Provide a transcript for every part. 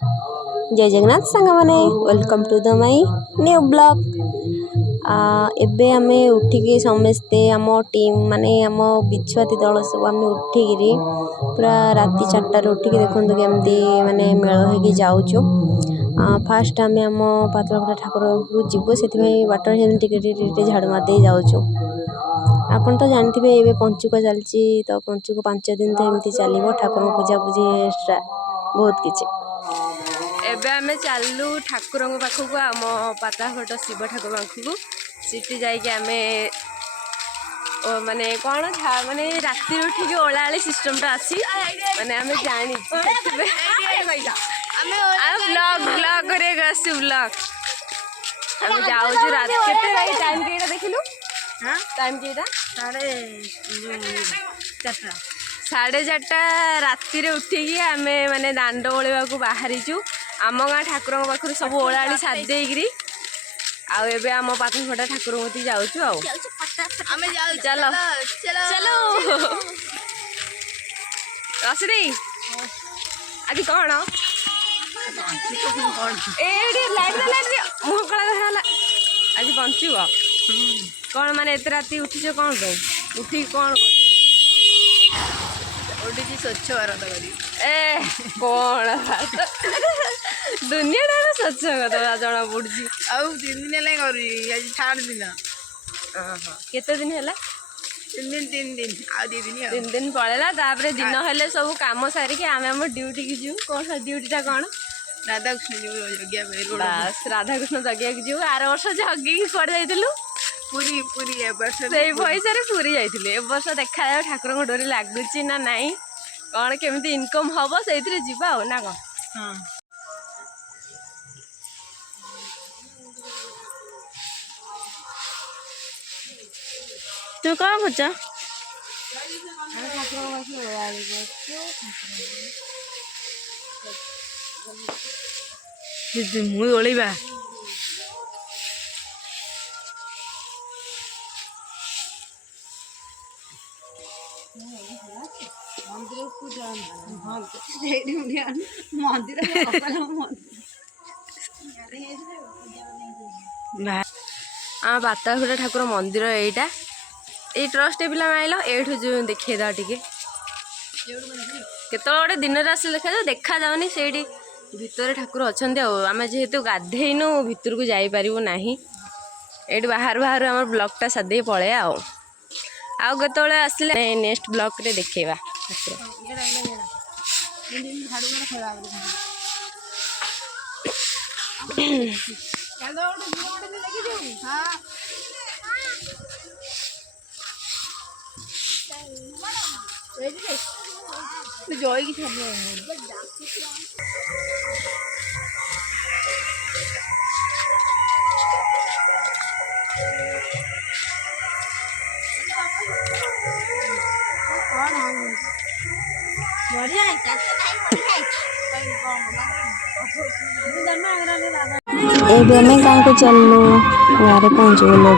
जय जगन्नाथ सांग माने welcome to the my new blog. एबे आमे उठिकी समस्ते आम टीम माने आम बिछुआती दल सब आम उठिकी पूरा राति 4टार उठिकी देखु केमती माने मेल होगी जाऊँ। फास्ट आम आम पातलघटा ठाकुर को जीवु से बाटर टे झाड़ू मारदे जाऊँ। आपन तो जानते हैं पंचुक चलती तो पंचुक 5 दिन तो एमती चलो ठाकुर पूजा पूजी बहुत किसी। एबे आमे चलू ठाकुर पाखक आम पाताघट शिव ठाकुर पाखक सीटी जामे माने कौन माने राति उठिक ओला सिस्टमटा आसी माने आमे जानी ब्लॉग ब्लॉग करे ब्लॉग आमे जाऊँ रात के टाइम केटा देखिलु टाइम केटा 4:30 राति उठिकी आमे माने दांड ओलिया बाहरीचु। आम गाँ ठाकुर पाखर सब ओला सारी आबे आम पातलघटा ठाकुर कती जाऊँ। चलो चलो रसदी आज कौन मुह कला आज पंचुक कौन माने एत राति उठिच कौन उठी कौन कर स्वच्छ भारत ए कौन दुनिया टाइम स्वच्छ करवा जना पड़ी आउ 3 दिन है छाड़ दिन केते दिन है 3 दिन आ 2 दिन 3 दिन पड़ेगा तापर दिन हेले सब काम सारिकी आम आम ड्यूटी की जीव कौन ड्यूटीटा कौन राधाकृष्ण राधाकृष्ण जगिया जीव आर वर्ष जगी पड़ जाइलु पूरी पूरी से पैसा पूरी जाइए ए वर्ष देखा ठाकुर डोरी लगुच ना नाई कौन केमी इनकम हम से जीवा ना कौन हाँ तू कौन कर मुई ओलिबा बाताघटा ठाकुर मंदिर एटा ये ट्रस्ट पिला आइल एठू जो देखेदा टिके केत गोटे दिन देखा जाऊनी से भितर ठाकुर अच्छा आम जेहेतु गाधेनु भितर को जापर ना ये बाहर बाहर आम ब्लॉगटा सादे पड़े आउ केतले आसले नेक्स्ट ब्लॉग रे देखेबा जोई की एबे मैं गाँव को चलू गाँव पहुँच गलु।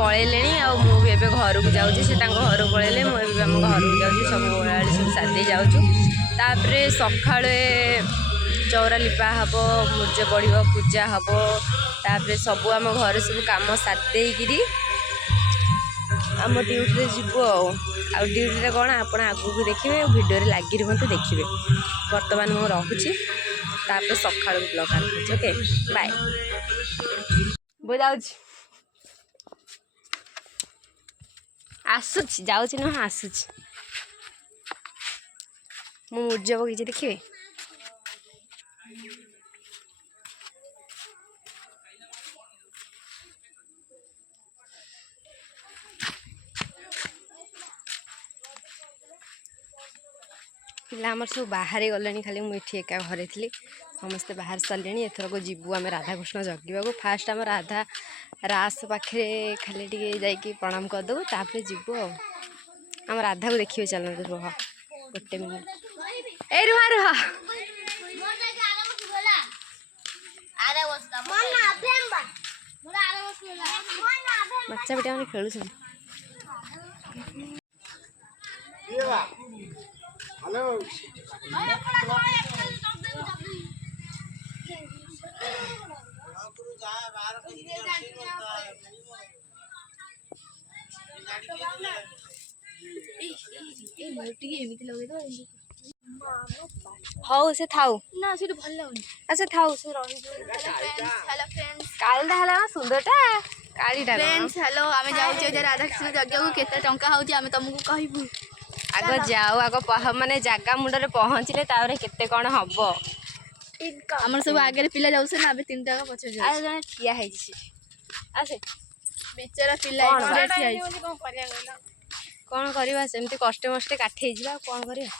पलैले मुझे घर को जाऊँगी से घर को पलैले मुझे आम घर को जाऊँगी सब ओलाड़ी सब सारी जाऊँ तापर सका चौरा लिपा हम मुर्ज पड़ पूजा हम तापर सब आम घर सब कम सारी आम ड्यूटी जीवु ड्यूटी कौन आप आगू देखिए भिडियो लगी रुहतु देखिए बर्तमान मुझे रखुची तापर सका ब्लॉग आरंभ ओके बाय बो जाऊँ आसुची जाऊँ ना आसुची मु मुर्ज बगीचे देखिए पिला आमर सब बाहर गले खाली मुझे एका घरे थी समस्ते बाहर सारे एथरक जीवु आम राधाकृष्ण जगवा को फास्ट आम राधा रास पाखे खाली टे प्रणाम करदेबू तापर जीवु आम राधा को देखिए चलते रुह गोटे मिनट ए रुहा रुहा बच्चा बेटा मैंने खेलु हेलो हाउ से थाउ ना से भल लागुनी अच्छा थाउ से रही हेलो फ्रेंड्स कालीटा हला सुंदरटा कालीटा फ्रेंड्स हेलो आमे जाउ जे राधा कृष्ण यज्ञ को केते टंका होची आमे तुमको कहबू आगो जाओ आगो माने जागा मुंडरे पहुँचले तारे केते कोन हबो हमर सब आगे पिला जाउ से ना अबे 3 टका पछ जाउ आ जने ठिया है छी आसे बेचारा पिला इकडे ठिया है कोन करिया गला कोन करबा सेमती कष्ट मष्ट काठे जिबा कोन करिया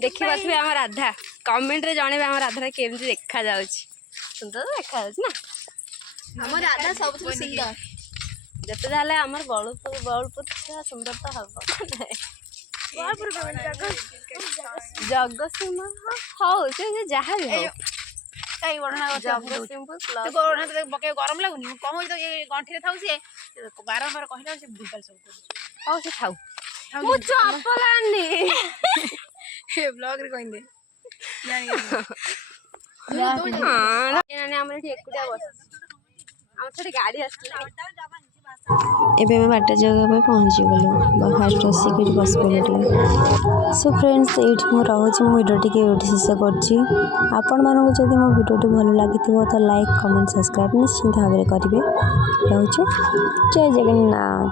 देखि बाथबे हम राधा कमेंट रे जणेबे हम राधा केमती देखा जाउची सुंदर देखा जाउची ना हम राधा सब सुंदर जते जाले हमर बळपुर सुंदर तो हबो जगतसिंह हाँ से जहाँ भी गरम लगुनि कह तो ये गंठी था सी बारंबार कहला से भूलभाल सब हाँ से थाउ मु चप्पल आनी हे ब्लॉग रे कहिंदे हां यानी हमरे एकुटिया बस हम छोटे गाड़ी आसला एबे मैं बाटा जगह पे पहुँची गलु फास्ट आसिक बस पड़े सो फ्रेंड्स ये मुझे रोचे मु भिडियो टी शेष कर आपण मानक जब मो भिडियो भल लगी तो लाइक कमेंट सब्सक्राइब निश्चिंत भाव में करेंगे रोचे जय जगन्नाथ।